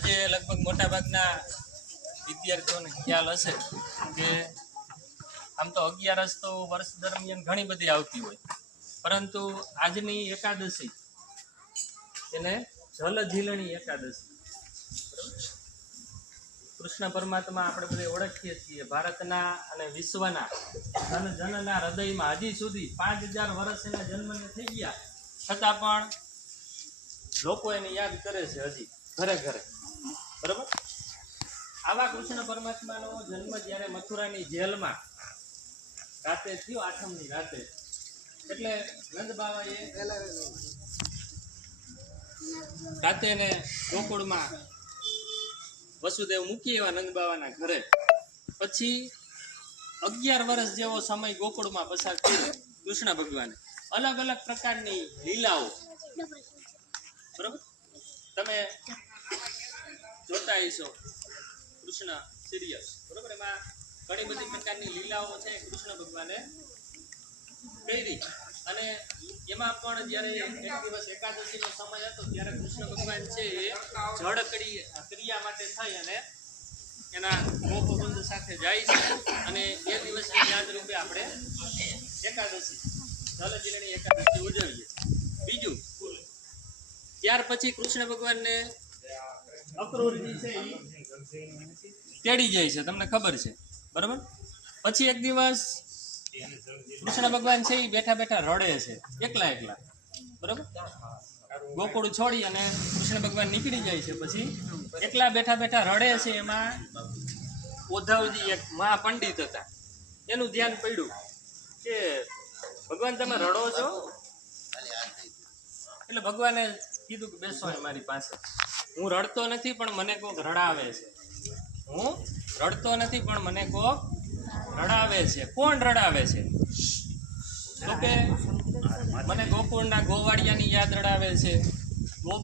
આજે લગભગ મોટાભાગના વિદ્યાર્થીઓને ખ્યાલ હશે કે આમ તો 11 તો વર્ષ દરમિયાન ઘણી બધી આવતી હોય, પરંતુ આજની એકાદશી એને જલઝીલણી એકાદશી, કૃષ્ણ પરમાત્મા આપણે બધે ઓળખીએ છીએ. ભારતના અને વિશ્વના જન જનના હૃદયમાં હજી સુધી 5000 વર્ષ એના જન્મને થઈ ગયા, છતાં પણ લોકો એને યાદ કરે છે હજી ઘરે ઘરે. બરાબર. આવા કૃષ્ણ પરમાત્માનો જન્મ જ્યારે મથુરાની જેલમાં રાતે થયો, આઠમની રાતે, એટલે નંદ બાવાએ રાતે એને ગોકુળમાં વસુદેવ મૂકી એવા નંદ બાવાના ઘરે. પછી 11 વર્ષ જેવો સમય ગોકુળમાં પસાર કર્યો કૃષ્ણ ભગવાને. અલગ અલગ પ્રકારની લીલાઓ, બરોબર, તમે જોતા હશો કૃષ્ણ સિરિયલ, બરોબર, એમાં ઘણી બધી પ્રકારની લીલાઓ છે કૃષ્ણ ભગવાને કરી. અને એમાં પણ જ્યારે એક દિવસ એકાદશીનો સમય હતો ત્યારે કૃષ્ણ ભગવાન છે એ જળ ક્રિયા માટે થઈ અને એના ગોપવૃંદ સાથે જાય છે, અને એ દિવસની યાદ રૂપે આપણે એકાદશી, જલઝીલણી એકાદશી ઉજવીએ. બીજું, ત્યાર પછી કૃષ્ણ ભગવાનને અક્રૂરજી છે એ તેડી જાય છે, તમને ખબર છે, બરાબર. પછી એક દિવસ કૃષ્ણ ભગવાન છે એ બેઠા બેઠા રડે છે, એકલા એકલા, બરાબર. ગોકુળ છોડી અને કૃષ્ણ ભગવાન નીકળી જાય છે, પછી એકલા બેઠા બેઠા રડે છે. એમાં ઉદ્ધવજી એક મહાપંડિત હતા, એનું ધ્યાન પડ્યું કે ભગવાન તમે રડો છો. એટલે ભગવાને કીધું કે બેસો મારી પાસે, હું રડતો નથી પણ મને કોક રડાવે છે, હું રડતો નથી પણ મને કોક રડાવે છે. કોણ રડાવે છે? તો કે મને ગોકુળના ગોવાળિયાની યાદ રડાવે છે,